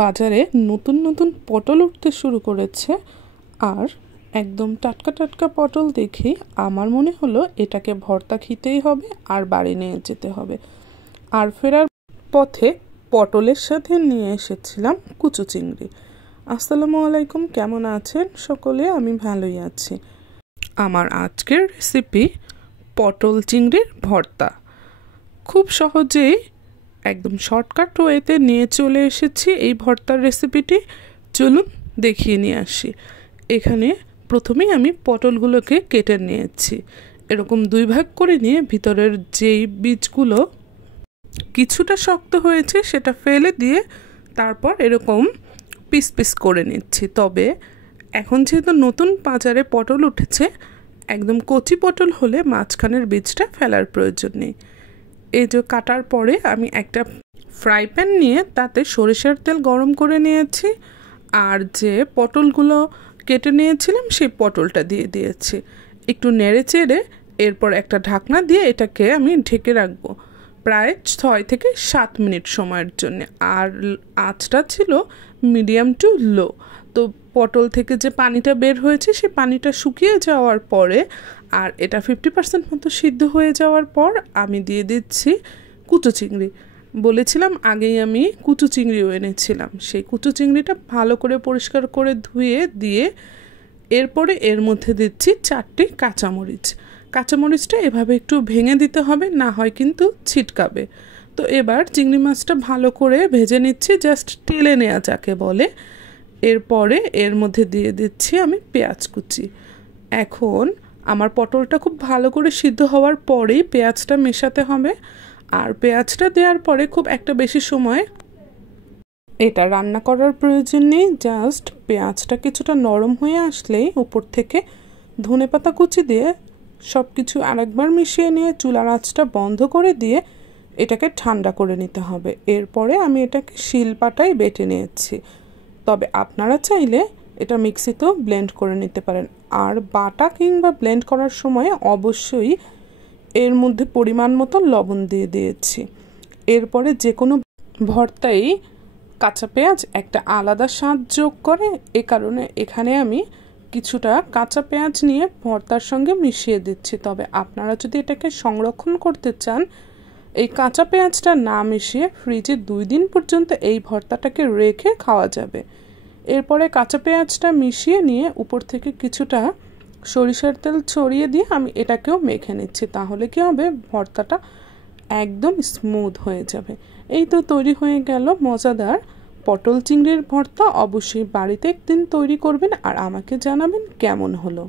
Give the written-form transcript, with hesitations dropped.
বাজারে নতুন নতুন পটল উঠতে শুরু করেছে। আর একদম টাটকা টাটকা পটল দেখে আমার মনে হলো এটাকে ভর্তা খেতেই হবে আর বাড়ি নিয়ে যেতে হবে। আর ফেরার পথে পটলের সাথে নিয়ে এসেছিলাম কুচু চিংড়ি। আসসালামু আলাইকুম, কেমন আছেন সকলে? আমি ভালোই আছি। আমার আজকের রেসিপি পটল চিংড়ির ভর্তা। খুব সহজেই একদম শর্টকাট ওয়েতে নিয়ে চলে এসেছি এই ভর্তার রেসিপিটি। চলুন দেখিয়ে নিয়ে আসি। এখানে প্রথমেই আমি পটলগুলোকে কেটে নিয়েছি, এরকম দুই ভাগ করে নিয়ে ভিতরের যেই বীজগুলো কিছুটা শক্ত হয়েছে সেটা ফেলে দিয়ে তারপর এরকম পিস পিস করে নিচ্ছি। তবে এখন যেহেতু নতুন বাজারে পটল উঠেছে, একদম কচি পটল হলে মাঝখানের বীজটা ফেলার প্রয়োজন নেই। এই যে কাটার পরে আমি একটা ফ্রাই প্যান নিয়ে তাতে সরিষার তেল গরম করে নিয়েছি, আর যে পটলগুলো কেটে নিয়েছিলাম সেই পটলটা দিয়ে দিয়েছি। একটু নেড়ে চেড়ে এরপর একটা ঢাকনা দিয়ে এটাকে আমি ঢেকে রাখবো প্রায় 6 থেকে 7 মিনিট সময়ের জন্য। আর আঁচটা ছিল মিডিয়াম টু লো। তো পটল থেকে যে পানিটা বের হয়েছে সেই পানিটা শুকিয়ে যাওয়ার পরে আর এটা 50% মতো সিদ্ধ হয়ে যাওয়ার পর আমি দিয়ে দিচ্ছি কুচো চিংড়ি। বলেছিলাম আগেই আমি কুচো চিংড়িও এনেছিলাম, সেই কুচো চিংড়িটা ভালো করে পরিষ্কার করে ধুয়ে দিয়ে এরপরে এর মধ্যে দিচ্ছি 4টি কাঁচামরিচ। কাঁচামরিচটা এভাবে একটু ভেঙে দিতে হবে, না হয় কিন্তু ছিটকাবে। তো এবার চিংড়ি মাছটা ভালো করে ভেজে নিচ্ছি, জাস্ট টেলে নেওয়া যাকে বলে। এরপরে এর মধ্যে দিয়ে দিচ্ছি আমি পেঁয়াজ কুচি। এখন আমার পটলটা খুব ভালো করে সিদ্ধ হওয়ার পরেই পেঁয়াজটা মেশাতে হবে। আর পেঁয়াজটা দেওয়ার পরে খুব একটা বেশি সময় এটা রান্না করার প্রয়োজন নেই। জাস্ট পেঁয়াজটা কিছুটা নরম হয়ে আসলেই উপর থেকে ধনেপাতা কুচি দিয়ে সব কিছু আরেকবার মিশিয়ে নিয়ে চুলার আঁচটা বন্ধ করে দিয়ে এটাকে ঠান্ডা করে নিতে হবে। এরপরে আমি এটাকে শিলপাটায় বেটে নিয়েছি। তবে আপনারা চাইলে এটা মিক্সিতেও ব্লেন্ড করে নিতে পারেন। আর বাটা কিংবা ব্লেন্ড করার সময় অবশ্যই এর মধ্যে পরিমাণ মতো লবণ দিয়ে দিয়েছি। এরপরে যে কোনো ভর্তাই কাঁচা পেঁয়াজ একটা আলাদা স্বাদ যোগ করে, এ কারণে এখানে আমি কিছুটা কাঁচা পেঁয়াজ নিয়ে ভর্তার সঙ্গে মিশিয়ে দিচ্ছি। তবে আপনারা যদি এটাকে সংরক্ষণ করতে চান, এই কাঁচা পেঁয়াজটা না মিশিয়ে ফ্রিজে 2 দিন পর্যন্ত এই ভর্তাটাকে রেখে খাওয়া যাবে। এরপরে কাঁচা পেঁয়াজটা মিশিয়ে নিয়ে উপর থেকে কিছুটা সরিষার তেল ছড়িয়ে দিয়ে আমি এটাকেও মেখে নিচ্ছি। তাহলে কি হবে, ভর্তাটা একদম স্মুথ হয়ে যাবে। এই তো তৈরি হয়ে গেল মজাদার পটল চিংড়ির ভর্তা। অবশ্যই বাড়িতে একদিন তৈরি করবেন আর আমাকে জানাবেন কেমন হলো।